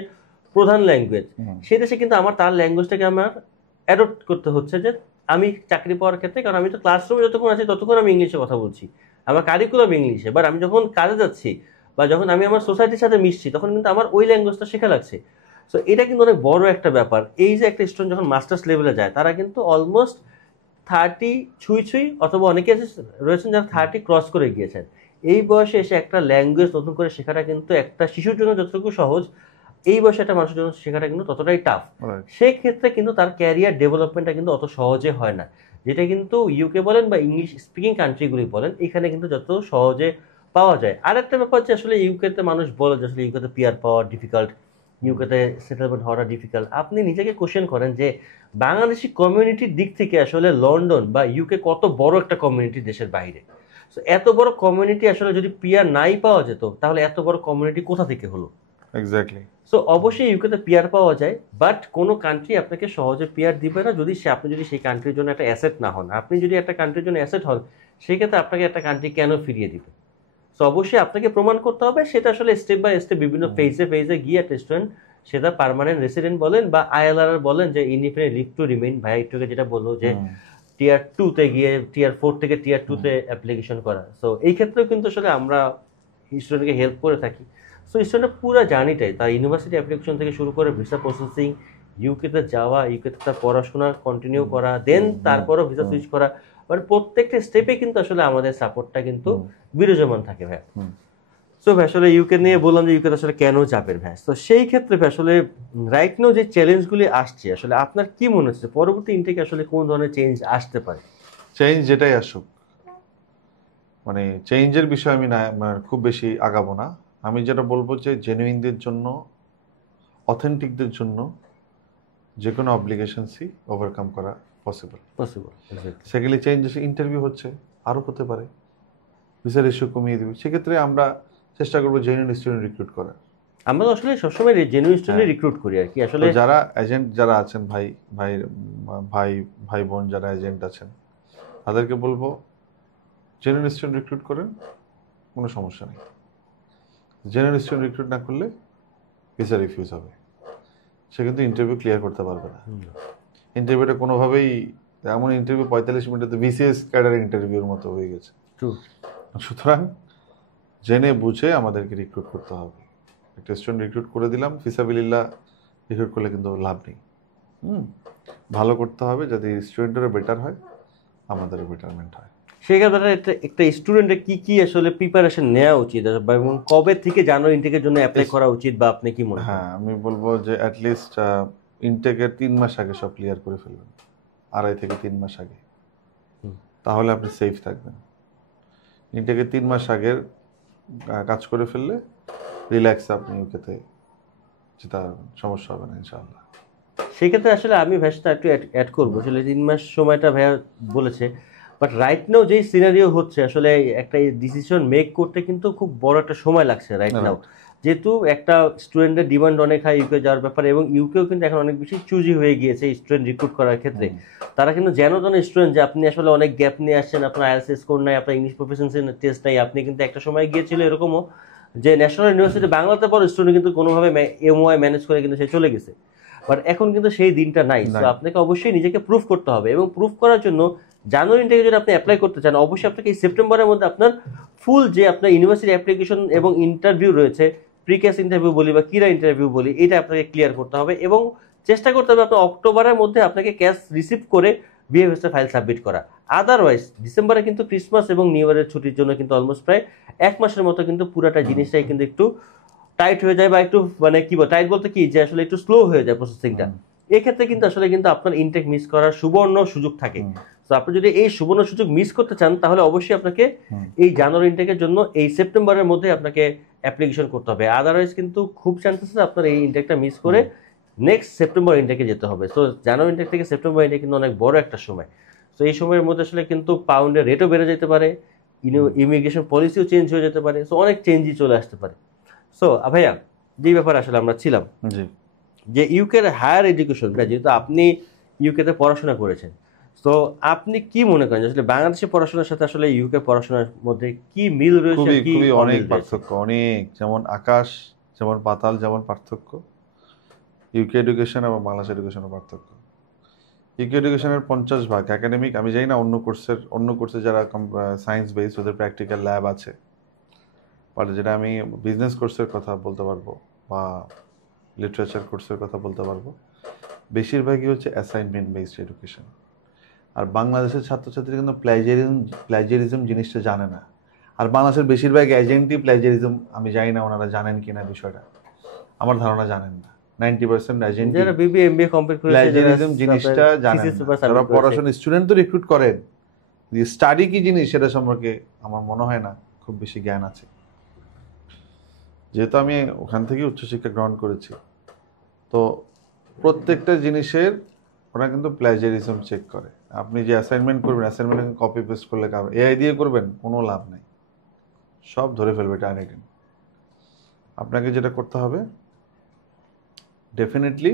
প্রধান ল্যাঙ্গুয়েজ, সেই দেশে কিন্তু আমার তার ল্যাঙ্গুয়েজটাকে আমার অ্যাডপ্ট করতে হচ্ছে, যে আমি চাকরি পাওয়ার ক্ষেত্রে। কারণ আমি তো ক্লাসরুমে যতক্ষণ আছি ততক্ষণ আমি ইংলিশে কথা বলছি, আমার কারিকুলাম ইংলিশে, বাট আমি যখন কাজে যাচ্ছি বা যখন আমি আমার সোসাইটির সাথে মিশছি, তখন কিন্তু আমার ওই ল্যাঙ্গুয়েজটা শেখা লাগছে। সো এটা কিন্তু অনেক বড় একটা ব্যাপার। এই যে একটা স্টুডেন্ট যখন মাস্টার্স লেভেলে যায়, তারা কিন্তু অলমোস্ট 30 ছুঁই ছুঁই, অথবা অনেকে রয়েছেন যারা 30 ক্রস করে গিয়েছেন। এই বয়সে এসে একটা ল্যাঙ্গুয়েজ নতুন করে শেখাটা কিন্তু একটা শিশুর জন্য যতটুকু সহজ, এই বয়সে একটা মানুষের জন্য শেখাটা কিন্তু ততটাই টাফ। সেক্ষেত্রে কিন্তু তার ক্যারিয়ার ডেভেলপমেন্টটা কিন্তু অত সহজে হয় না, যেটা কিন্তু ইউকে বলেন বা ইংলিশ স্পিকিং কান্ট্রিগুলি বলেন, এখানে কিন্তু যত সহজে পাওয়া যায়। আর একটা ব্যাপার যে আসলে ইউকেতে মানুষ বলে যে আসলে ইউকেতে পিয়ার পাওয়া ডিফিকাল্ট, ইউকেতে সেটেলমেন্ট হওয়াটা ডিফিকাল্ট। আপনি নিজেকে কোশ্চেন করেন যে বাংলাদেশি কমিউনিটির দিক থেকে আসলে লন্ডন বা ইউকে কত বড় একটা কমিউনিটি দেশের বাইরে। সো এত বড় কমিউনিটি আসলে যদি পিয়ার নাই পাওয়া যেত, তাহলে এত বড় কমিউনিটি কোথা থেকে হলো? এক্স্যাক্টলি। সো অবশ্যই ইউকেতে পিয়ার পাওয়া যায়, বাট কোনো কান্ট্রি আপনাকে সহজে পিয়ার দিবে না যদি আপনি যদি সেই কান্ট্রির জন্য একটা অ্যাসেট না হন। আপনি যদি একটা কান্ট্রির জন্য অ্যাসেট হন, সেক্ষেত্রে আপনাকে একটা কান্ট্রি কেন ফিরিয়ে দিবে? সো অবশ্যই আপনাকে প্রমাণ করতে হবে, সেটা আসলে স্টেপ বাই স্টেপ বিভিন্ন ফেজে গিয়ে একটা স্টুডেন্ট, সেটা পার্মানেন্ট রেসিডেন্ট বলেন বা আইএলআর বলেন, যে ইনডিফিনিট লিভ টু রিমেইন, ভাই একটু আগে যেটা বললো যে টিয়ার 2 তে গিয়ে টিয়ার 4 থেকে টিয়ার 2 তে অ্যাপ্লিকেশন করা। সো এই ক্ষেত্রেও কিন্তু আসলে আমরা স্টুডেন্টকে হেল্প করে থাকি। সো স্টুডেন্টের পুরো জার্নিটাই, তার ইউনিভার্সিটি অ্যাপ্লিকেশন থেকে শুরু করে ভিসা প্রসেসিং, ইউকেতে যাওয়া, ইউকেতে তার পড়াশোনা কন্টিনিউ করা, দেন তারপরও ভিসা সুইচ করা, মানে প্রত্যেকটা স্টেপে কিন্তু আসলে আমাদের সাপোর্টটা কিন্তু বিরাজমান থাকে ভাই। সো ভাই আসলে ইউকে নিয়ে বললাম যে ইউকে আসলে কেন চাপের ভাই। তো সেই ক্ষেত্রে ভাই আসলে রাইট নাও যে চ্যালেঞ্জগুলি আসছে, আসলে আপনার কি মনে হচ্ছে পরবর্তী ইনটেকে আসলে কোন ধরনের চেঞ্জ আসতে পারে? চেঞ্জ যেটাই আসুক, মানে চেঞ্জের বিষয়ে আমি না খুব বেশি আগাবো না। আমি যেটা বলবো যে জেনুইনদের জন্য, অথেন্টিকদের জন্য যে কোনো অব্লিগেশনসই ওভারকাম করা পসিবল। সেগুলি চেঞ্জ এসে ইন্টারভিউ হচ্ছে, আরও হতে পারে, ভিসার ইস্যু কমিয়ে দেবে, সেক্ষেত্রে আমরা চেষ্টা করবো জেনুইন স্টুডেন্ট রিক্রুট করার। আমরা আসলে সবসময় জেনুইন স্টুডেন্ট রিক্রুট করি আর কি। আসলে যারা এজেন্ট যারা আছেন, ভাই ভাই ভাই ভাই বোন যারা এজেন্ট আছেন, তাদেরকে বলবো জেনুইন স্টুডেন্ট রিক্রুট করেন, কোনো সমস্যা নেই। জেনুইন স্টুডেন্ট রিক্রুট না করলে ভিসা রিফিউজ হবে, সে কিন্তু ইন্টারভিউ ক্লিয়ার করতে পারবে না। ইন্টারভিউটা কোনোভাবেই, এমন ইন্টারভিউ 45 মিনিটে বিসিএস ক্যাডার ইন্টারভিউর মতো হয়ে গেছে। সুতরাং জেনে বুঝে আমাদেরকে রিক্রুট করতে হবে। একটা স্টুডেন্ট রিক্রুট করে দিলাম, ফিসাবিলিল্লাহ রিক্রুট করলে কিন্তু লাভ নেই। ভালো করতে হবে, যদি স্টুডেন্টেরও বেটার হয়, আমাদেরও বেটারমেন্ট হয়। সেই ক্ষেত্রে একটা স্টুডেন্টের কি কি আসলে প্রিপারেশন নেওয়া উচিত, এবং কবে থেকে জানুয়ারি ইনটেকের জন্য অ্যাপ্লাই করা উচিত, বা আপনি কি মনে হয়? হ্যাঁ, আমি বলবো যে অ্যাটলিস্ট ইনটেকের 3 মাস আগে সব ক্লিয়ার করে ফেলবেন, 2.5 থেকে 3 মাস আগে, তাহলে আপনি সেফ থাকবেন। ইনটেকের 3 মাস আগের কাজ করে ফেললে রিল্যাক্স আপনি ইউকেতে যেতে পারবেন, সমস্যা হবে না ইনশাআল্লাহ। সেক্ষেত্রে আসলে আমি ভাইটা একটু অ্যাড করবো, আসলে 3 মাস সময়টা ভাইয়া বলেছে, বাট রাইট নাও যেই সিনারিও হচ্ছে আসলে একটা ডিসিশন মেক করতে কিন্তু খুব বড় একটা সময় লাগছে রাইট নাও, যেহেতু একটা স্টুডেন্টের ডিমান্ড অনেক হাই ইউকে যাওয়ার ব্যাপারে, এবং ইউকেও কিন্তু এখন অনেক বেশি চুজি হয়ে গিয়েছে স্টুডেন্ট রিক্রুট করার ক্ষেত্রে। তারা কিন্তু যেন তেন স্টুডেন্ট যে আপনি আসলে অনেক গ্যাপ নিয়ে আসছেন, আপনার আইএলটিএস স্কোর নাই, আপনার ইংলিশ প্রফিসিয়েন্সি টেস্ট নাই, আপনি কিন্তু একটা সময় গিয়েছিল এরকমও যে ন্যাশনাল ইউনিভার্সিটি বাংলাতে পড়ো স্টুডেন্ট কিন্তু কোনোভাবে এমওআই ম্যানেজ করে কিন্তু সে চলে গেছে। বাট এখন কিন্তু সেই দিনটা নাই। তো আপনাকে অবশ্যই নিজেকে প্রুফ করতে হবে, এবং প্রুফ করার জন্য জানুয়ারি থেকে যদি আপনি অ্যাপ্লাই করতে চান, অবশ্যই আপনাকে এই সেপ্টেম্বরের মধ্যে আপনার ফুল যে আপনার ইউনিভার্সিটি অ্যাপ্লিকেশন এবং ইন্টারভিউ রয়েছে, প্রিকেস ইন্টারভিউ বলি বা কিরা ইন্টারভিউ বলি, এটা আপনাকে ক্লিয়ার করতে হবে, এবং চেষ্টা করতে হবে আপনার অক্টোবরের মধ্যে আপনাকে ক্যাশ রিসিভ করে বিএফএস ফাইল সাবমিট করা। আদারওয়াইজ ডিসেম্বরে কিন্তু ক্রিসমাস এবং নিউ ইয়ারের ছুটির জন্য কিন্তু অলমোস্ট প্রায় 1 মাসের মতো কিন্তু পুরাটা জিনিসটাই কিন্তু একটু টাইট হয়ে যায়, বা একটু মানে কি বল টাইট বলতে কি, যে আসলে একটু স্লো হয়ে যায় প্রসেসিংটা। এক্ষেত্রে কিন্তু আসলে কিন্তু আপনার ইনটেক মিস করার সুবর্ণ সুযোগ থাকে। তো আপনি যদি এই সুবর্ণ সুযোগ মিস করতে চান, তাহলে অবশ্যই আপনাকে এই জানুয়ারি ইনটেকের জন্য এই সেপ্টেম্বরের মধ্যে আপনাকে অ্যাপ্লিকেশন করতে হবে। আদারওয়াইজ কিন্তু খুব চান্সেস আছে আপনার এই ইনটেকটা মিস করে নেক্সট সেপ্টেম্বর ইনটেকে যেতে হবে। তো জানুয়ারি ইনটেক থেকে সেপ্টেম্বর ইনটেক কিন্তু অনেক বড় একটা সময়। তো এই সময়ের মধ্যে আসলে কিন্তু পাউন্ডের রেটও বেড়ে যেতে পারে, ইমিগ্রেশন পলিসিও চেঞ্জ হয়ে যেতে পারে, সো অনেক চেঞ্জই চলে আসতে পারে। সো ভাইয়া, যে ব্যাপারে আসলে আমরা ছিলাম যে ইউকের হায়ার এডুকেশন, যেহেতু আপনি ইউকেতে পড়াশোনা করেছেন, তো আপনি কি মনে করেন আসলে বাংলাদেশের পড়াশোনার সাথে আসলে ইউকে পড়াশোনার মধ্যে কি মিল রয়েছে? খুবই অনেক পার্থক্য, অনেক, যেমন আকাশ যেমন পাতাল যেমন পার্থক্য ইউকে এডুকেশন এবং বাংলাদেশ এডুকেশনের পার্থক্য। ইউকে এডুকেশনের 50 ভাগ একাডেমিক। আমি জানি না অন্য কোর্সে যারা সায়েন্স বেসড ওদের প্র্যাকটিক্যাল ল্যাব আছে, বাট যেটা আমি বিজনেস কোর্সের কথা বলতে পারবো বা লিটারেচার কোর্সের কথা বলতে পারবো, বেশিরভাগই হচ্ছে অ্যাসাইনমেন্ট বেসড এডুকেশন। আর বাংলাদেশের ছাত্রছাত্রী কিন্তু প্ল্যাজিয়ারিজম জিনিসটা জানে না। আর বাংলাদেশের বেশিরভাগ এজেন্টই প্ল্যাজিয়ারিজম, আমি জানি না ওনারা জানেন কিনা বিষয়টা, আমার ধারণা জানেন না। 90% এজেন্ট যারা বিবিএ এমবিএ কমপ্লিট করেছে প্ল্যাজিয়ারিজম জিনিসটা জানেন না। যারা পড়াশোনা স্টুডেন্ট তো রিক্রুট করেন, যে স্টাডি কি জিনিস সেটা সম্পর্কে আমার মনে হয় না খুব বেশি জ্ঞান আছে। যেহেতু আমি ওখান থেকে উচ্চশিক্ষা গ্রহণ করেছি, তো প্রত্যেকটা জিনিসের ওরা কিন্তু প্ল্যাজিয়ারিজম চেক করে। আপনি যে অ্যাসাইনমেন্ট করবেন, অ্যাসাইনমেন্ট কপি পেস্ট করলে এআই দিয়ে করবেন, কোনো লাভ নাই, সব ধরে ফেলবে টার্নিটিন। আপনাকে যেটা করতে হবে ডেফিনেটলি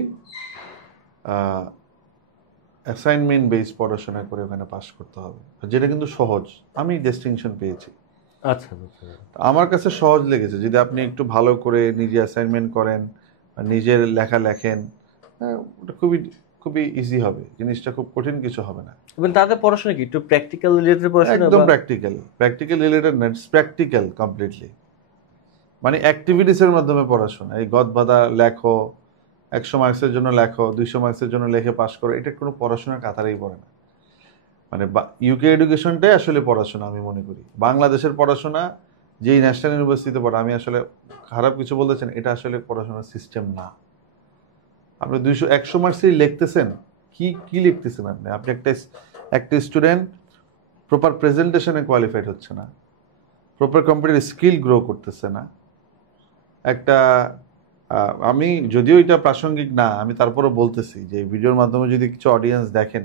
অ্যাসাইনমেন্ট বেস পড়াশোনা করে ওখানে পাস করতে হবে, যেটা কিন্তু সহজ। আমি ডিস্টিংশন পেয়েছি। আচ্ছা, আমার কাছে সহজ লেগেছে। যদি আপনি একটু ভালো করে নিজে অ্যাসাইনমেন্ট করেন, নিজের লেখা লেখেন, ওটা খুবই ইজি হবে, জিনিসটা খুব কঠিন কিছু হবে না। এবং তাদের পড়াশোনা কি একটু প্র্যাকটিক্যাল রিলেটেড পড়াশোনা? একদম প্র্যাকটিক্যাল রিলেটেড না, প্র্যাকটিক্যাল কমপ্লিটলি, মানে অ্যাক্টিভিটিসের মাধ্যমে পড়াশোনা। এই গদ বাঁধা লেখো, 100 মার্কসের জন্য লেখো, 200 মার্কসের জন্য লেখে পাস করো, এটা কোনো পড়াশোনার কাতারেই পড়ে না। মানে ইউকে এডুকেশনটাই আসলে পড়াশোনা আমি মনে করি। বাংলাদেশের পড়াশোনা যেই ন্যাশনাল ইউনিভার্সিটিতে পড়া, আমি আসলে খারাপ কিছু বলতেছেন, এটা আসলে পড়াশোনার সিস্টেম না। আপনি 100 মার্কসই লিখতেছেন, কি লিখতেছেন আপনি একটা স্টুডেন্ট প্রপার প্রেজেন্টেশনে কোয়ালিফাইড হচ্ছে না, প্রপার কম্পিউটার স্কিল গ্রো করতেছে না। আমি যদিও এটা প্রাসঙ্গিক না, আমি তারপরে বলতেছি যে ভিডিওর মাধ্যমে যদি কিছু অডিয়েন্স দেখেন,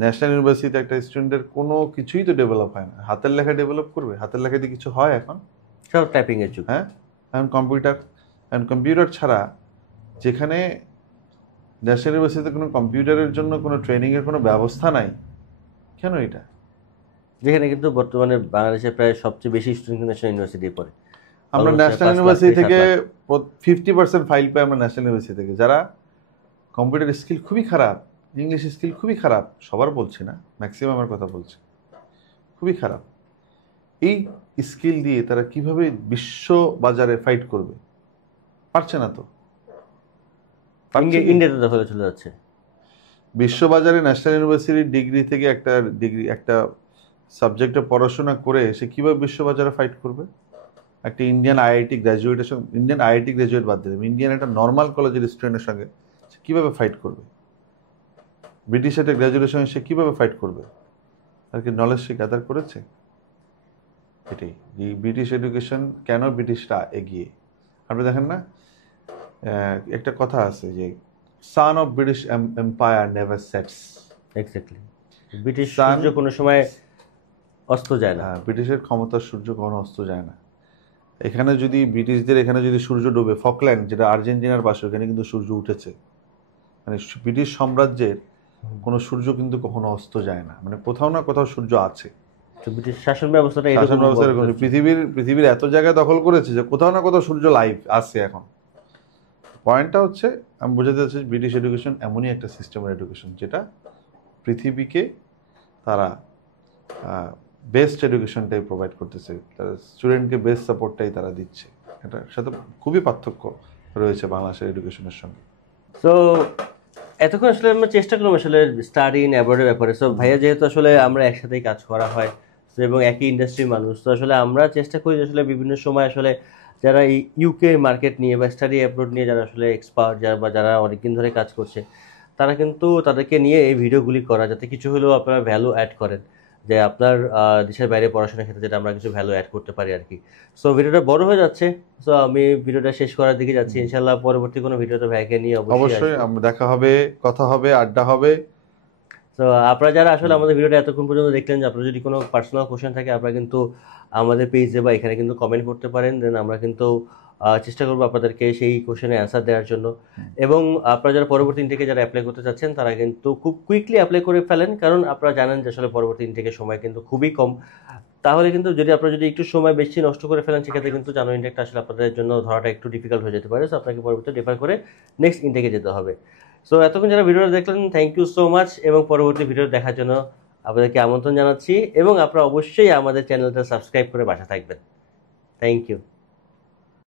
ন্যাশনাল ইউনিভার্সিটিতে একটা স্টুডেন্টের কোনো কিছুই তো ডেভেলপ হয় না। হাতের লেখা ডেভেলপ করবে? হাতের লেখা দিয়ে কিছু হয় এখন? সব টাইপিং এর যুগ। হ্যাঁ, এখন কম্পিউটার ছাড়া, যেখানে ন্যাশনাল ইউনিভার্সিটিতে কোনো কম্পিউটারের জন্য কোনো ট্রেনিংয়ের কোনো ব্যবস্থা নাই, কেন এটা? যেখানে কিন্তু বর্তমানে বাংলাদেশে প্রায় সবচেয়ে বেশি স্টুডেন্ট ন্যাশনাল ইউনিভার্সিটি পড়ে। আমরা ন্যাশনাল ইউনিভার্সিটি থেকে 50% ফাইল পাই আমরা ন্যাশনাল ইউনিভার্সিটি থেকে, যারা কম্পিউটার স্কিল খুবই খারাপ, ইংলিশ স্কিল খুবই খারাপ, সবার বলছি না, ম্যাক্সিমামের কথা বলছি, খুবই খারাপ। এই স্কিল দিয়ে তারা কিভাবে বিশ্ব বাজারে ফাইট করবে? পারছে না তো। ইন্ডিয়াতে দখলে চলে যাচ্ছে বিশ্ববাজারে। ন্যাশনাল ইউনিভার্সিটির ডিগ্রি থেকে একটা সাবজেক্টে পড়াশোনা করে সে কিভাবে বিশ্ববাজারে ফাইট করবে? একটা ইন্ডিয়ান আইআইটি গ্র্যাজুয়েটের সঙ্গে, ইন্ডিয়ান আইআইটি গ্র্যাজুয়েট বাদ দিলাম, ইন্ডিয়ান একটা নর্মাল কলেজের স্টুডেন্টের সঙ্গে সে কীভাবে ফাইট করবে? ব্রিটিশ একটা গ্র্যাজুয়েটের সঙ্গে সে কীভাবে ফাইট করবে? আর কি নলেজ সে গ্যাদার করেছে? এটাই এই ব্রিটিশ এডুকেশন। কেন ব্রিটিশরা এগিয়ে? আপনি দেখেন না, একটা কথা আছে যে sun of British empire never sets. Exactly. British সূর্য কোনো সময় অস্ত যায় না। হ্যাঁ, ব্রিটিশের ক্ষমতার সূর্য কখনো অস্ত যায় না। এখানে যদি ব্রিটিশদের এখানে যদি সূর্য ডুবে, ফকল্যান্ড যেটা আর্জেন্টিনার পাশে, ওখানে কিন্তু সূর্য উঠেছে। মানে ব্রিটিশ সাম্রাজ্যের কোনো সূর্য কিন্তু কখনো অস্ত যায় না, মানে কোথাও না কোথাও সূর্য আছে। তো ব্রিটিশ শাসন ব্যবস্থাটা শাসন এরকম ব্যবস্থা এরকম, পৃথিবীর এত জায়গায় দখল করেছে যে কোথাও না কোথাও সূর্য লাইভ আছে এখন। পয়েন্টটা হচ্ছে, আমি বোঝাতে চাচ্ছি, ব্রিটিশ এডুকেশন এমনই একটা সিস্টেমের এডুকেশন যেটা পৃথিবীকে তারা বেস্ট এডুকেশনটাই প্রোভাইড করতেছে, তারা স্টুডেন্টকে বেস্ট সাপোর্টটাই তারা দিচ্ছে। এটার সাথে খুবই পার্থক্য রয়েছে বাংলাদেশের এডুকেশনের সঙ্গে। সো এতক্ষণ আসলে আমরা চেষ্টা করলাম আসলে স্টাডি ইন অ্যাব্রডের ব্যাপারে। সো ভাইয়া যেহেতু আসলে আমরা একসাথেই কাজ করা হয় এবং একই ইন্ডাস্ট্রির মানুষ, তো আসলে আমরা চেষ্টা করি আসলে বিভিন্ন সময় আসলে যারা এই ইউকে মার্কেট নিয়ে বা স্টাডি অ্যাব্রোড নিয়ে যারা আসলে এক্সপার্ট, যারা বা যারা অনেকদিন ধরে কাজ করছে, তারা কিন্তু তাদেরকে নিয়ে এই ভিডিওগুলি করা, যাতে কিছু হলেও আপনারা ভ্যালু অ্যাড করেন, যে আপনার দেশের বাইরে পড়াশোনার ক্ষেত্রে যেটা আমরা কিছু ভ্যালু অ্যাড করতে পারি আর কি। সো ভিডিওটা বড় হয়ে যাচ্ছে, সো আমি ভিডিওটা শেষ করার দিকে যাচ্ছি। ইনশাল্লাহ পরবর্তী কোনো ভিডিওতে ভাইকে নিয়ে অবশ্যই দেখা হবে, কথা হবে, আড্ডা হবে। তো আপনারা যারা আসলে আমাদের ভিডিওটা এতক্ষণ পর্যন্ত দেখলেন, যে আপনার যদি কোনো পার্সোনাল কোশ্চেন থাকে আপনারা কিন্তু আমাদের পেজে বা এখানে কিন্তু কমেন্ট করতে পারেন, দেন আমরা কিন্তু চেষ্টা করবো আপনাদেরকে সেই কোশ্চেনের অ্যান্সার দেওয়ার জন্য। এবং আপনারা যারা পরবর্তী ইনটেকে যারা অ্যাপ্লাই করতে চাচ্ছেন তারা কিন্তু খুব কুইকলি অ্যাপ্লাই করে ফেলেন, কারণ আপনারা জানেন যে আসলে পরবর্তী ইনটেকের সময় কিন্তু খুবই কম। তাহলে কিন্তু আপনারা যদি একটু সময় বেশি নষ্ট করে ফেলেন, সেক্ষেত্রে কিন্তু জানুয়ারি ইনটেকটা আসলে আপনাদের জন্য ধরাটা একটু ডিফিকাল্ট হয়ে যেতে পারে। সো আপনাকে পরবর্তীতে ডিফার করে নেক্সট ইনটেকে যেতে হবে। সো এতক্ষণ যারা ভিডিওটা দেখলেন, থ্যাংক ইউ সো মাচ, এবং পরবর্তী ভিডিও দেখার জন্য আপনাদেরকে আমন্ত্রণ জানাচ্ছি, এবং আপনারা অবশ্যই আমাদের চ্যানেলটা সাবস্ক্রাইব করে বাসা থাকবেন। Thank you.